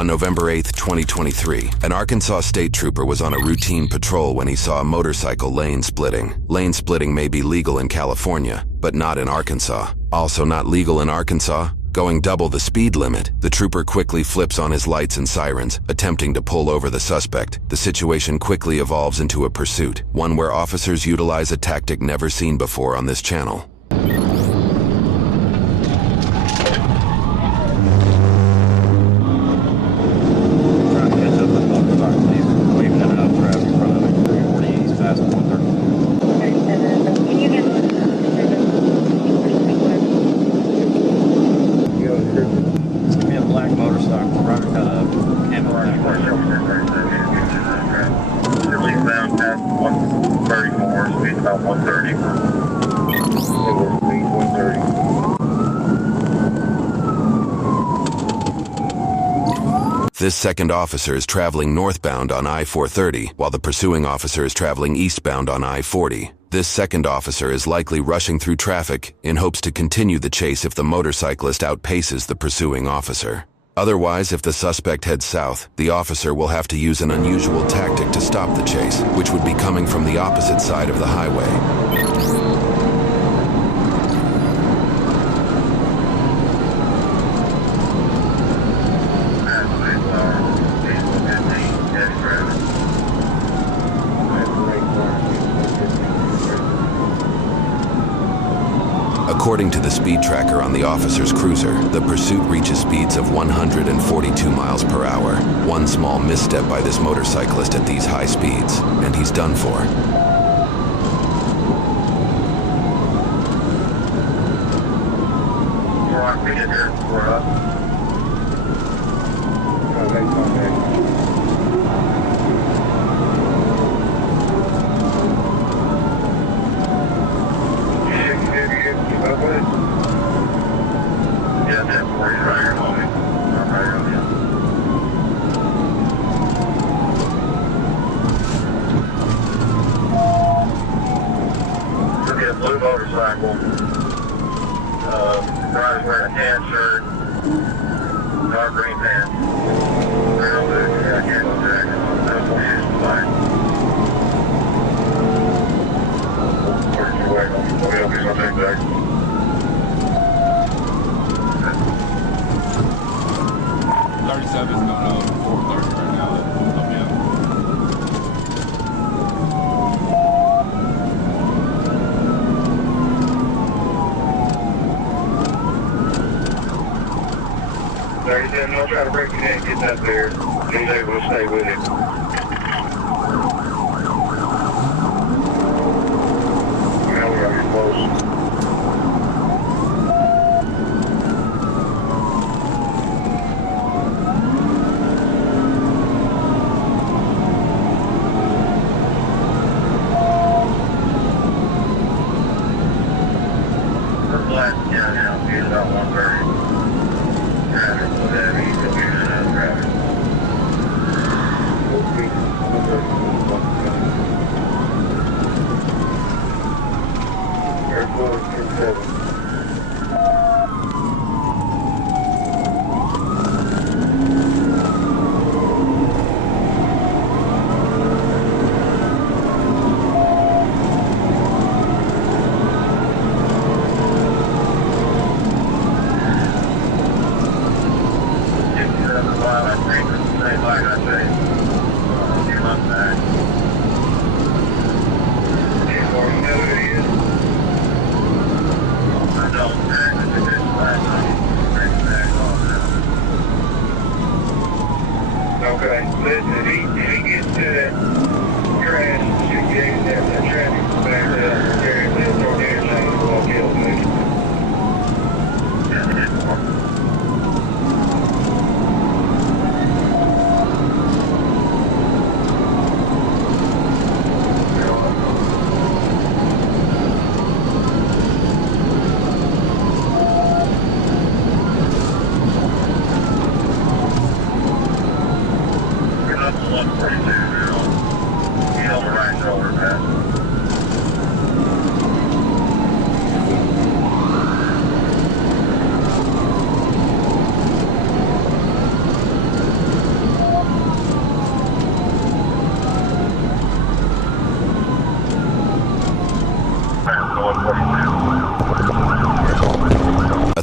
On November 8, 2023, an Arkansas state trooper was on a routine patrol when he saw a motorcycle lane splitting. Lane splitting may be legal in California, but not in Arkansas. Also not legal in Arkansas, going double the speed limit. The trooper quickly flips on his lights and sirens, attempting to pull over the suspect. The situation quickly evolves into a pursuit, one where officers utilize a tactic never seen before on this channel. This second officer is traveling northbound on I-430, while the pursuing officer is traveling eastbound on I-40. This second officer is likely rushing through traffic in hopes to continue the chase if the motorcyclist outpaces the pursuing officer. Otherwise, if the suspect heads south, the officer will have to use an unusual tactic to stop the chase, which would be coming from the opposite side of the highway. According to the speed tracker on the officer's cruiser, the pursuit reaches speeds of 142 miles per hour. One small misstep by this motorcyclist at these high speeds, and he's done for. Blue motorcycle, rider's wearing a tan shirt, dark green pants, real blue, camo jacket, no more shoes to light. Where's your way? I'll help you, I'll take back. 37's going up 430 right now. I'll be up. I'll try to break your neck, get that there. He's able to stay with it. Now we are getting close. We're flat, yeah, he's about 130. Okay, listen, if he gets to that crash, you should get in there, that traffic back there, carry this or the interchange, we'll kill me.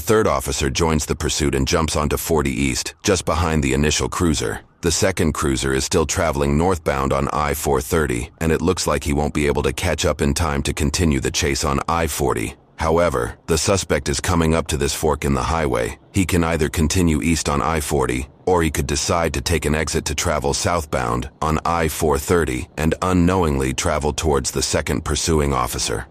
third officer joins the pursuit and jumps onto 40 East, just behind the initial cruiser. The second cruiser is still traveling northbound on I-430, and it looks like he won't be able to catch up in time to continue the chase on I-40. However, the suspect is coming up to this fork in the highway. He can either continue east on I-40, or he could decide to take an exit to travel southbound on I-430 and unknowingly travel towards the second pursuing officer.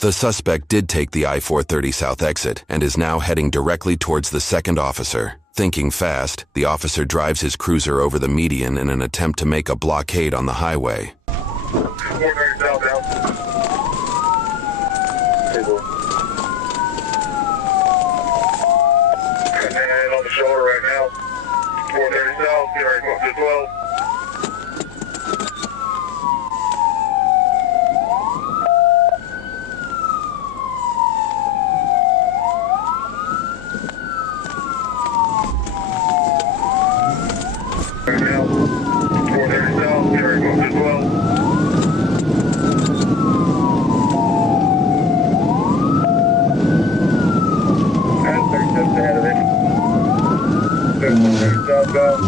The suspect did take the I-430 South exit and is now heading directly towards the second officer. Thinking fast, the officer drives his cruiser over the median in an attempt to make a blockade on the highway. On the shoulder right now. 430 south, get ready to go up to 12. Right now, 430 south, get ready to go up to 12. And 37 ahead of it. Southbound.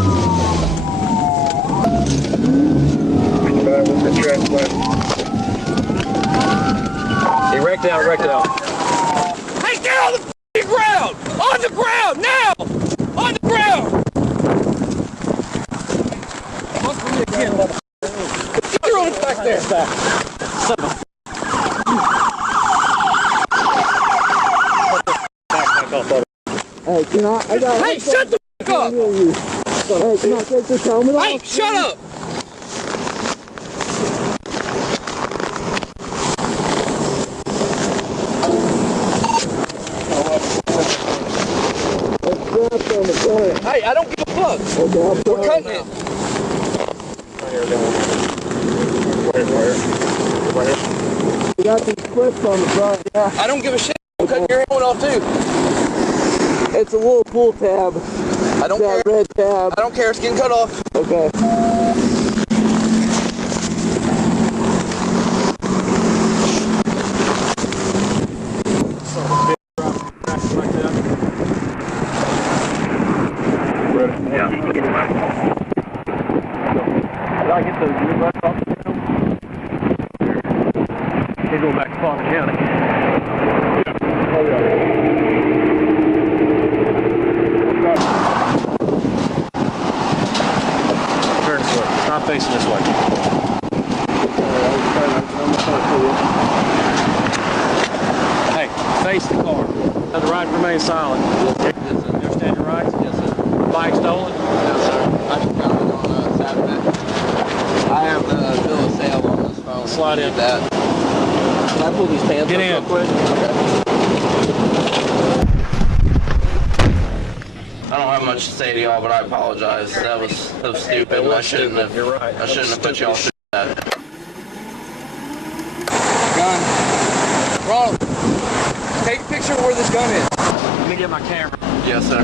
With the transplant. He wrecked out, wrecked out. Hey, get on the f***ing ground! On the ground, now! On the ground! Get your own back there. Hey, can I got Hey, shut the f*** up! Hey, can I take this helmet off? Hey, shut up! Hey, I don't give a fuck. Okay, We're cutting it. You got these clips on the front, yeah. I don't give a shit. I'm cutting your helmet off too. It's a little pull tab. I don't That care. red tab. I don't care. It's getting cut off. Okay. Yeah. Did I get the blue bus off? He's going back to Faulkner County. Oh, yeah. Turn this way. Stop facing this way. Hey, face the car. The right remain silent. You understand your rights? Yes, sir. Bike stolen? No, sir. I just found it on Saturday. I have the bill of sale on this phone. slide in. That. Can I pull these pants Get up in. real quick? Okay. I don't have much to say to y'all, but I apologize. That was stupid. I shouldn't have. You're right. I shouldn't have put y'all through that. Gun. Ronald, take a picture of where this gun is. Let me get my camera. Yes, sir.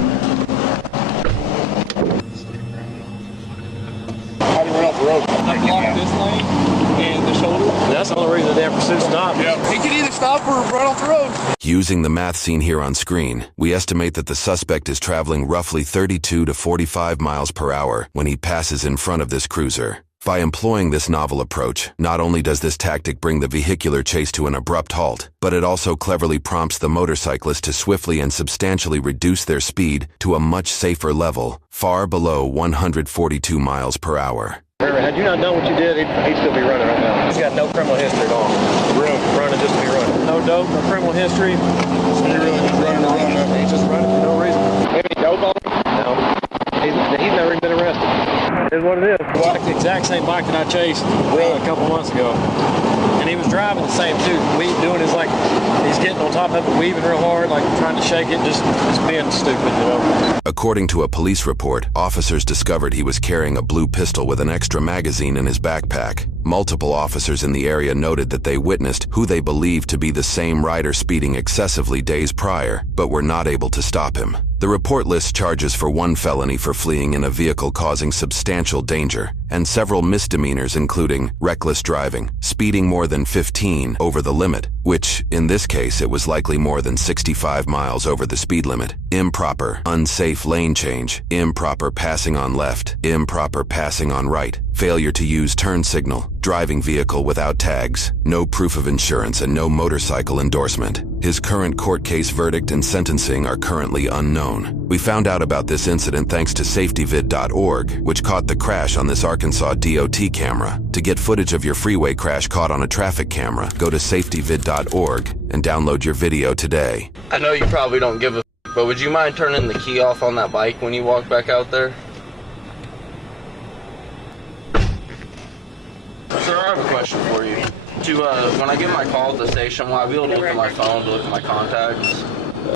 How do you run off the road? I blocked this lane and the shoulder. That's the only reason the damn pursuit stopped. Yeah. He can either stop or run off the road. Using the math seen here on screen, we estimate that the suspect is traveling roughly 32 to 45 miles per hour when he passes in front of this cruiser. By employing this novel approach, not only does this tactic bring the vehicular chase to an abrupt halt, but it also cleverly prompts the motorcyclist to swiftly and substantially reduce their speed to a much safer level, far below 142 miles per hour. Had you not done what you did, he'd still be running right now. He's got no criminal history at all. Running just to be running. No dope, no criminal history. So you're really just running around that. He's just running for no reason. Any dope on him? No. He's never even been arrested. It is what it is. Like the exact same bike that I chased a couple months ago. And he was driving the same too. Doing his like, he's getting on top of it, weaving real hard, like trying to shake it, just being stupid, you know. According to a police report, officers discovered he was carrying a blue pistol with an extra magazine in his backpack. Multiple officers in the area noted that they witnessed who they believed to be the same rider speeding excessively days prior, but were not able to stop him. The report lists charges for 1 felony for fleeing in a vehicle causing substantial danger, and several misdemeanors including reckless driving, speeding more than 15 over the limit, which, in this case, it was likely more than 65 miles over the speed limit, improper, unsafe lane change, improper passing on left, improper passing on right, failure to use turn signal, driving vehicle without tags, no proof of insurance, and no motorcycle endorsement. His current court case verdict and sentencing are currently unknown. We found out about this incident thanks to safetyvid.org, which caught the crash on this Arkansas DOT camera. To get footage of your freeway crash caught on a traffic camera, go to safetyvid.org and download your video today. I know you probably don't give a f, but would you mind turning the key off on that bike when you walk back out there? Sir, I have a question for you. When I get my call at the station, will I be able to look at my phone to look at my contacts?